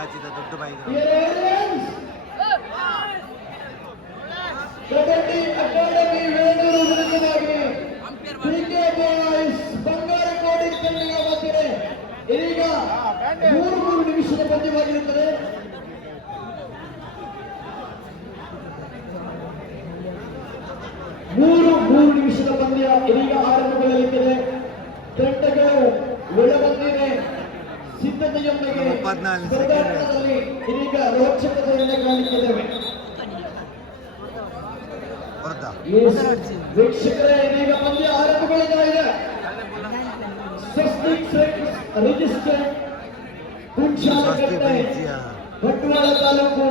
ಬಂಗಾರ ದೊಡ್ಡ ಬೈದರು ಮೂರು ಮೂರು ನಿಮಿಷದ ಪಂದ್ಯವಾಗಿರುತ್ತದೆ ಮೂರು ಮೂರು ನಿಮಿಷದ ಪಂದ್ಯ ಇದೀಗ ಆರಂಭಗೊಳ್ಳಲಿಕ್ಕಿದೆ ತಂಡಗಳು ಒಳಬಂದಿದೆ ಸಿದ್ಧತೆಯೊಂದಿಗೆ ಗರುಡಾಟದಲ್ಲಿ ಇದೀಗ ರೋಚಕತೆಯನ್ನು ಕಾಣಲಿಕ್ಕಿದ್ದೇವೆ ವೀಕ್ಷಕರೇ ಇದೀಗ ಪಂದ್ಯ ಆರಂಭಗೊಳ್ಳುತ್ತಾ ಇದೆ ರಿಜಿಸ್ಟರ್ಡ್ ಕುಂಚಾಲಗಟ್ಟೆ ಬಂಟ್ವಾಳ ತಾಲೂಕು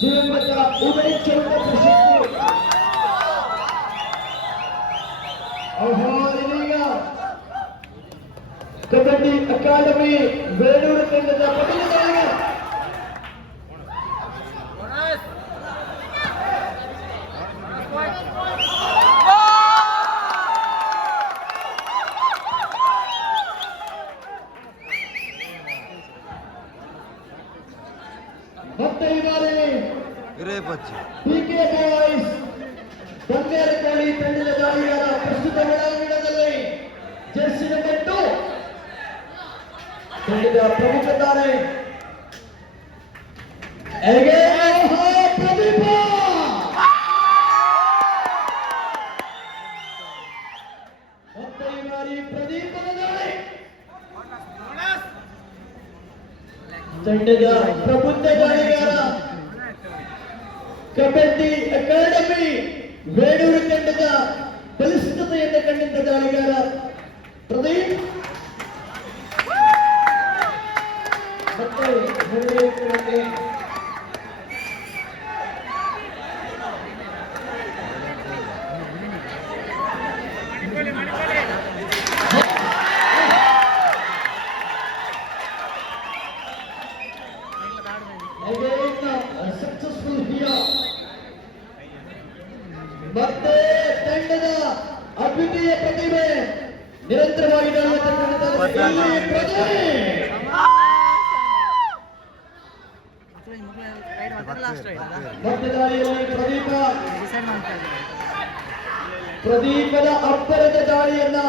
ದಿವಂಗತ ಉದಯ ಚೌಟ ಪ್ರಶಸ್ತಿ कबड्डी अकादमी वेलूर केंद्र का प्रतिनिधित्व बच्चे पीके के गाइस बंदे के पेंडल जारी है प्रस्तुत है કેડા પ્રભુજ દાલે એગે ઓહો પ્રદીપ મંતઈ મારી પ્રદીપ દાલે ચંદે પ્રભુજ દાલે ગબલતી એકેડમી વેડુર કેંદના બલિષ્ઠતા એંદ કેંદના દાલે ગરા પ્રદીપ ಮತ್ತೆ ತಂಡದ ಅದ್ವಿತೀಯ ಪ್ರತಿಭೆ ನಿರಂತರವಾಗಿ ಪ್ರದೀಪ ಪ್ರದೀಪದ ಅಬ್ಬರದ ದಾಳಿಯನ್ನ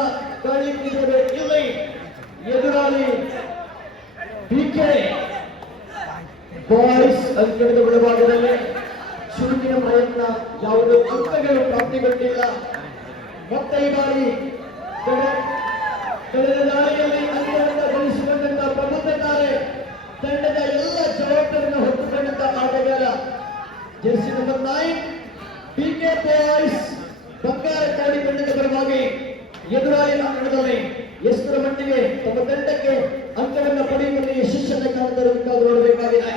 ಗಾಳಿ ಮುಗಿಸಬೇಕಿಲ್ಲ ಎದುರಾಳಿ ಬಿಕೆ ಬಾಯ್ಸ್ ಅಂಕಣದ ಒಳಭಾಗದಲ್ಲಿ ಶೂನ್ಯ ಪ್ರಯತ್ನ ಯಾವುದೇ ಅಂಕಗಳು ಪ್ರಾಪ್ತಿಗೊಂಡಿಲ್ಲ ಮತ್ತೆ ಈ ಬಾರಿ ಕಳೆದ ದಾಳಿಯಲ್ಲಿ ಅಂತ ಎದುರಾಳಿ ನಡೆದವನೇ ಎಷ್ಟರ ಮಟ್ಟಿಗೆ ತಮ್ಮ ತಂಡಕ್ಕೆ ಅಂಕವನ್ನು ಪಡೆಯುವಲ್ಲಿ ಶಿಷ್ಯನ ಕಾಣ್ತಿರಬೇಕಾದ್ರೂ ನೋಡಬೇಕಾಗಿದೆ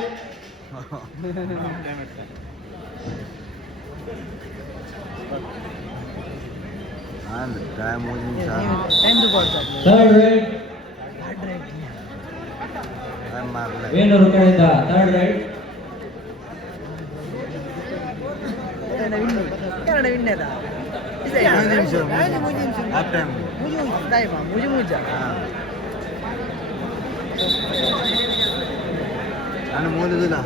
ಏಳ್ನೂರು ಕಡೆಯಿಂದ ಥರ್ಡ್ ರೈಡ್ ಕನ್ನಡ ವಿನ್ನೇದ 무지 무지 நானும் மோதுதுதா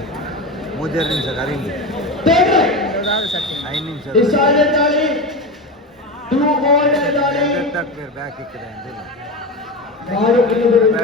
மோதி ஆறு நிமிஷம் கரையும் ஐந்து நிமிஷம் பேக் இருக்கிறேன் பேக்